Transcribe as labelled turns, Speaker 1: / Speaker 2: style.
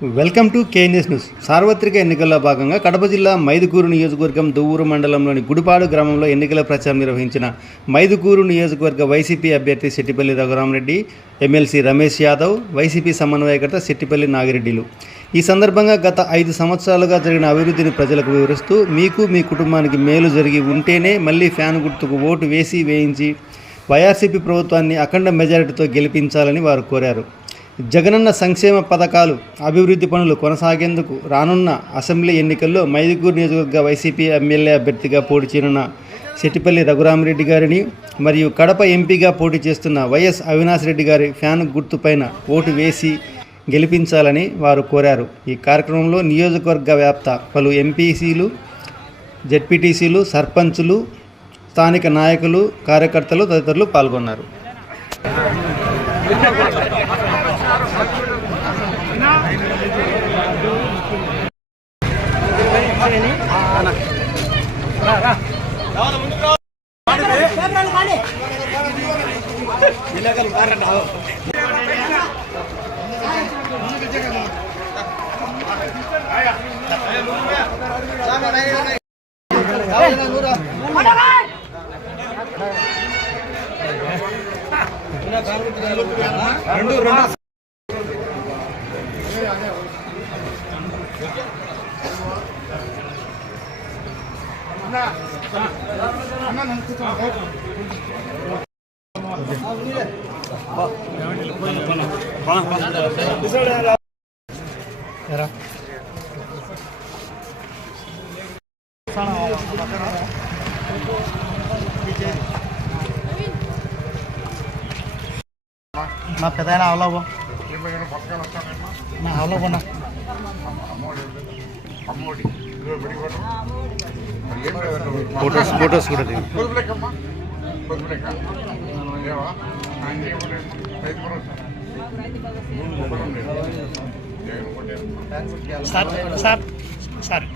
Speaker 1: Welcome to KNS news. సార్వత్రిక ఎన్నికల్లో భాగంగా కడప జిల్లా మైదుకూరు నియోజకవర్గం దువ్వూరు మండలంలోని గుడిపాడు గ్రామంలో ఎన్నికల ప్రచారం నిర్వహించిన మైదుకూరు నియోజకవర్గ వైసీపీ అభ్యర్థి శెట్టిపల్లి రఘురామరెడ్డి ఎమ్మెల్సీ రమేష్ యాదవ్ వైసీపీ సమన్వయకర్త సిట్టిపల్లి నాగిరెడ్డిలు. ఈ సందర్భంగా గత ఐదు సంవత్సరాలుగా జరిగిన అభివృద్ధిని ప్రజలకు వివరిస్తూ మీకు మీ కుటుంబానికి మేలు జరిగి ఉంటేనే మళ్ళీ ఫ్యాన్ గుర్తుకు ఓటు వేసి వేయించి వైఆర్సీపీ ప్రభుత్వాన్ని అఖండ మెజారిటీతో గెలిపించాలని వారు కోరారు. జగనన్న సంక్షేమ పథకాలు అభివృద్ధి పనులు కొనసాగేందుకు రానున్న అసెంబ్లీ ఎన్నికల్లో మైదుగూరు నియోజకవర్గ వైసీపీ ఎమ్మెల్యే అభ్యర్థిగా పోటీ చేయనున్న శెట్టిపల్లి రఘురామరెడ్డి గారిని మరియు కడప ఎంపీగా పోటీ చేస్తున్న వైఎస్ అవినాష్ రెడ్డి గారి ఫ్యాన్ గుర్తుపైన ఓటు వేసి గెలిపించాలని వారు కోరారు. ఈ కార్యక్రమంలో నియోజకవర్గ వ్యాప్త పలు ఎంపీసీలు జెడ్పీటీసీలు సర్పంచులు స్థానిక నాయకులు కార్యకర్తలు తదితరులు పాల్గొన్నారు. రెండు రెండు.
Speaker 2: నా పెద్ద అవలవ నా అవలవ నా
Speaker 1: ఫోటోస్ ఫోటోస్ కూడా
Speaker 2: సార్ సార్ సార్.